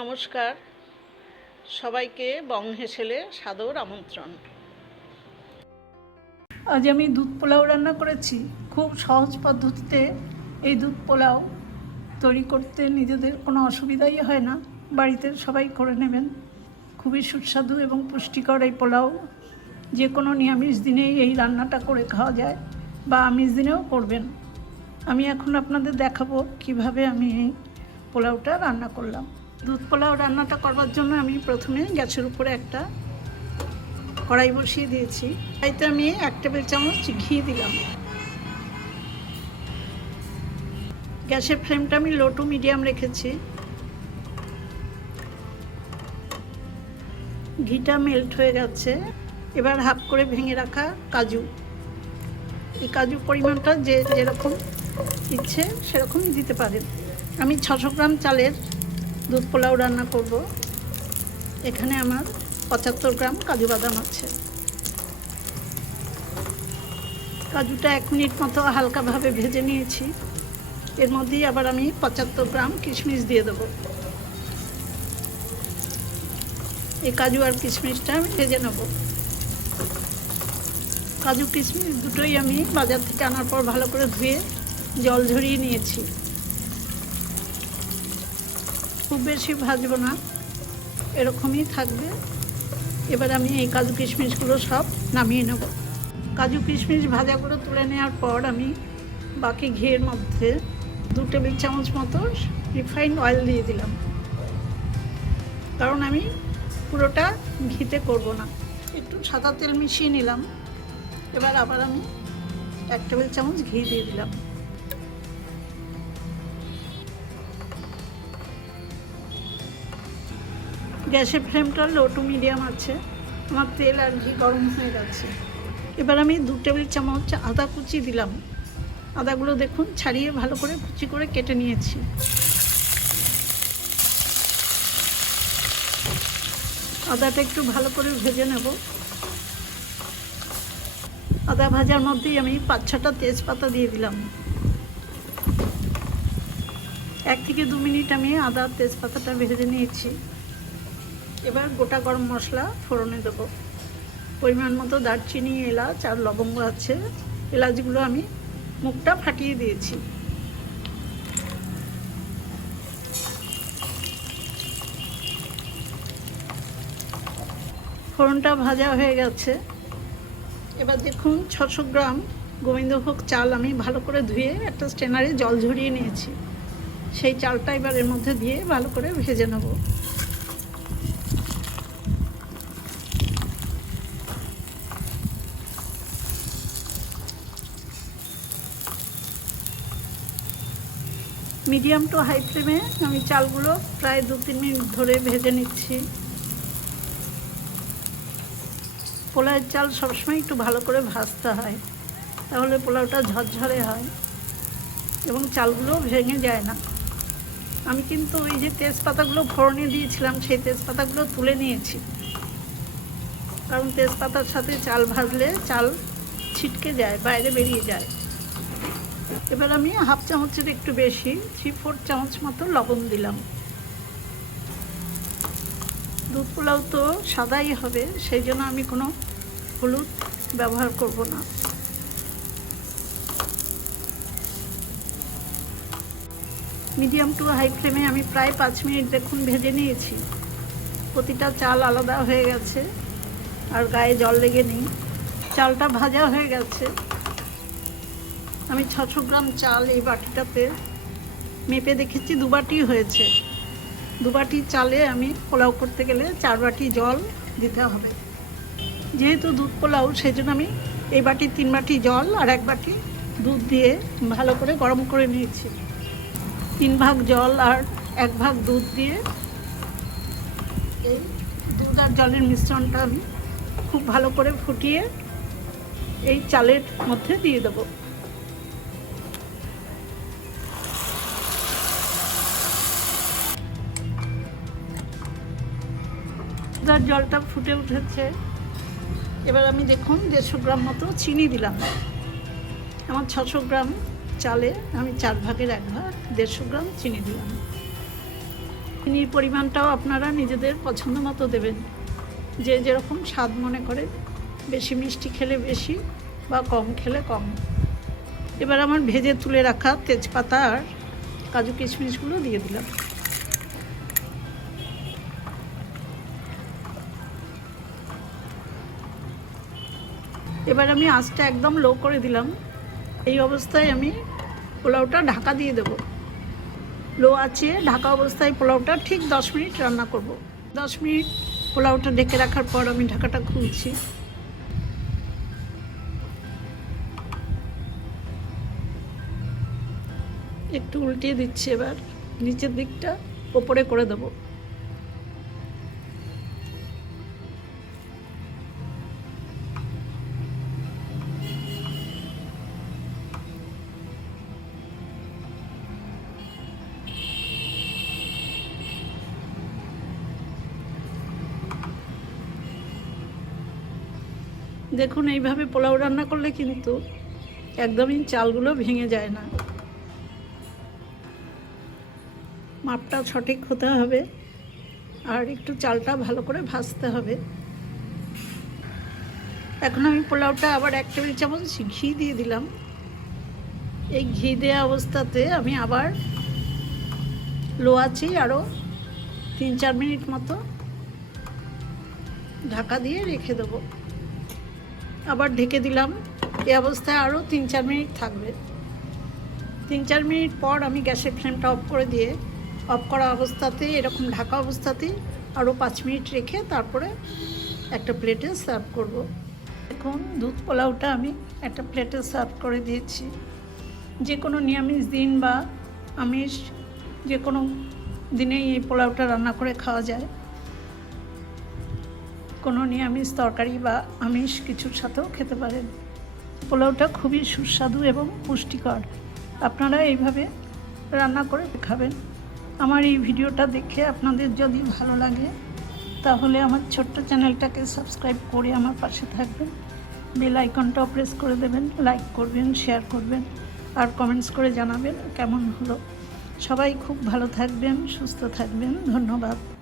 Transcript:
নমস্কার, সবাইকে বং হেসেলে সাদর আমন্ত্রণ। আজ আমি দুধ পোলাও রান্না করেছি। খুব সহজ পদ্ধতিতে এই দুধ পোলাও তৈরি করতে নিজেদের কোনো অসুবিধাই হয় না, বাড়িতে সবাই করে নেবেন। খুবই সুস্বাদু এবং পুষ্টিকর এই পোলাও। যে কোনো নিরামিষ দিনেই এই রান্নাটা করে খাওয়া যায় বা আমিষ দিনেও করবেন। আমি এখন আপনাদের দেখাবো কিভাবে আমি এই পোলাওটা রান্না করলাম। দুধ পোলাও রান্নাটা করবার জন্য আমি প্রথমে গ্যাসের উপরে একটা কড়াই বসিয়ে দিয়েছি। কড়াইতে আমি 1 টেবিল চামচ ঘি দিলাম। গ্যাসের ফ্লেমটা আমি লো টু মিডিয়াম রেখেছি। ঘিটা মেল্ট হয়ে গেছে। এবার হাফ করে ভেঙে রাখা কাজু, এই কাজু পরিমাণটা যে যেরকম ইচ্ছে সেরকম দিতে পারেন। আমি 600 গ্রাম চালের দুধ পোলাও রান্না করব। এখানে আমার 75 গ্রাম কাজু বাদাম আছে। কাজুটা 1 মিনিট মতো হালকাভাবে ভেজে নিয়েছি। এর মধ্যেই আবার আমি 75 গ্রাম কিশমিশ দিয়ে দেবো। এই কাজু আর কিশমিশটা আমি ভেজে নেব। কাজু কিশমিশ দুটোই আমি বাজার থেকে আনার পর ভালো করে ধুয়ে জল ঝরিয়ে নিয়েছি। খুব বেশি ভাজবো না, এরকমই থাকবে। এবার আমি এই কাজু কিশমিশগুলো সব নামিয়ে নেব। কাজু কিশমিশ ভাজাগুলো তুলে নেওয়ার পর আমি বাকি ঘিয়ের মধ্যে 2 টেবিল চামচ মতো রিফাইন্ড অয়েল দিয়ে দিলাম, কারণ আমি পুরোটা ঘিতে করব না। একটু সাদা তেল মিশিয়ে নিলাম। এবার আবার আমি 1 টেবিল চামচ ঘি দিয়ে দিলাম। গ্যাসের ফ্লেমটা লো টু মিডিয়াম আছে। আমার তেল আর ঘি গরম হয়ে গেছে। এবার আমি 2 টেবিল চামচ আদা কুচি দিলাম। আদাগুলো দেখুন ছাড়িয়ে ভালো করে কুচি করে কেটে নিয়েছি। আদাটা একটু ভালো করে ভেজে নেব। আদা ভাজার মধ্যেই আমি 5-6টা তেজপাতা দিয়ে দিলাম। 1 থেকে 2 মিনিট আমি আদা তেজপাতাটা ভেজে নিয়েছি। এবার গোটা গরম মশলা ফোড়নে দেবো। পরিমাণ মতো দারচিনি, এলাচ আর লবঙ্গ আছে। এলাচগুলো আমি মুখটা ফাটিয়ে দিয়েছি। ফোড়নটা ভাজা হয়ে গেছে। এবার দেখুন 600 গ্রাম গোবিন্দভোগ চাল আমি ভালো করে ধুয়ে একটা স্ট্রেনারে জল ঝরিয়ে নিয়েছি। সেই চালটা এবার এর মধ্যে দিয়ে ভালো করে ভেজে নেব। মিডিয়াম টু হাই ফ্লেমে আমি চালগুলো প্রায় 2-3 মিনিট ধরে ভেজে নিচ্ছি। পোলাওয়ের চাল সবসময় একটু ভালো করে ভাজতে হয়, তাহলে পোলাওটা ঝরঝরে হয় এবং চালগুলো ভেঙে যায় না। আমি কিন্তু ওই যে তেজপাতাগুলো ফোড়নে দিয়েছিলাম, সেই তেজপাতাগুলো তুলে নিয়েছি, কারণ তেজপাতার সাথে চাল ভাজলে চাল ছিটকে যায়, বাইরে বেরিয়ে যায়। এবার আমি হাফ চামচের একটু বেশি 3/4 চামচ মতো লবণ দিলাম। দুধ পোলাও তো সাদাই হবে, সেই জন্য আমি কোনো হলুদ ব্যবহার করব না। মিডিয়াম টু হাই ফ্লেমে আমি প্রায় 5 মিনিট দেখুন ভেজে নিয়েছি। প্রতিটা চাল আলাদা হয়ে গেছে আর গায়ে জল লেগে নেই। চালটা ভাজা হয়ে গেছে। আমি 600 গ্রাম চাল এই বাটিটাতে মেপে দেখেছি 2 বাটি হয়েছে। 2 বাটি চালে আমি পোলাও করতে গেলে 4 বাটি জল দিতে হবে। যেহেতু দুধ পোলাও, সেই জন্য আমি এই বাটি 3 বাটি জল আর 1 বাটি দুধ দিয়ে ভালো করে গরম করে নিয়েছি। 3 ভাগ জল আর 1 ভাগ দুধ দিয়ে এই দুধ আর জলের মিশ্রণটা আমি খুব ভালো করে ফুটিয়ে এই চালের মধ্যে দিয়ে দেবো। দুধ জলটা ফুটে উঠেছে। এবার আমি দেখুন 150 গ্রাম মতো চিনি দিলাম। আমার 600 গ্রাম চালে আমি 4 ভাগের 1 ভাগ 150 গ্রাম চিনি দিলাম। চিনির পরিমাণটাও আপনারা নিজেদের পছন্দ মতো দেবেন, যে যেরকম স্বাদ মনে করে, বেশি মিষ্টি খেলে বেশি বা কম খেলে কম। এবার আমার ভেজে তুলে রাখা তেজপাতা আর কাজু কিশমিশগুলো দিয়ে দিলাম। এবার আমি আঁচটা একদম লো করে দিলাম। এই অবস্থায় আমি পোলাওটা ঢাকা দিয়ে দেব। লো আছে ঢাকা অবস্থায় পোলাওটা ঠিক 10 মিনিট রান্না করব। 10 মিনিট পোলাওটা ঢেকে রাখার পর আমি ঢাকাটা খুলছি। একটু উল্টিয়ে দিচ্ছি, এবার নিচের দিকটা ওপরে করে দেব। দেখুন, এইভাবে পোলাও রান্না করলে কিন্তু একদমই চালগুলো ভেঙে যায় না। মাপটা সঠিক হতে হবে আর একটু চালটা ভালো করে ভাজতে হবে। এখন আমি পোলাওটা আবার 1 টেবিল চামচ ঘি দিয়ে দিলাম। এই ঘি দেওয়া অবস্থাতে আমি আবার লো আঁচে আরও 3-4 মিনিট মতো ঢাকা দিয়ে রেখে দেবো। আবার ঢেকে দিলাম। এই অবস্থায় আরও 3-4 মিনিট থাকবে। 3-4 মিনিট পর আমি গ্যাসের ফ্লেমটা অফ করে দিয়ে, অফ করা অবস্থাতে এরকম ঢাকা অবস্থাতেই আরও 5 মিনিট রেখে তারপরে একটা প্লেটে সার্ভ করব। এখন দুধ পোলাওটা আমি একটা প্লেটে সার্ভ করে দিয়েছি। যে কোনো নিরামিষ দিন বা আমিষ যে কোনো দিনেই এই পোলাওটা রান্না করে খাওয়া যায়। কোনো নিরামিষ তরকারি বা আমিষ কিছুর সাথেও খেতে পারেন। পোলাওটা খুবই সুস্বাদু এবং পুষ্টিকর। আপনারা এইভাবে রান্না করে খাবেন। আমার এই ভিডিওটা দেখে আপনাদের যদি ভালো লাগে তাহলে আমার ছোট্ট চ্যানেলটাকে সাবস্ক্রাইব করে আমার পাশে থাকবেন। বেল আইকনটাও প্রেস করে দেবেন, লাইক করবেন, শেয়ার করবেন আর কমেন্টস করে জানাবেন কেমন হলো। সবাই খুব ভালো থাকবেন, সুস্থ থাকবেন। ধন্যবাদ।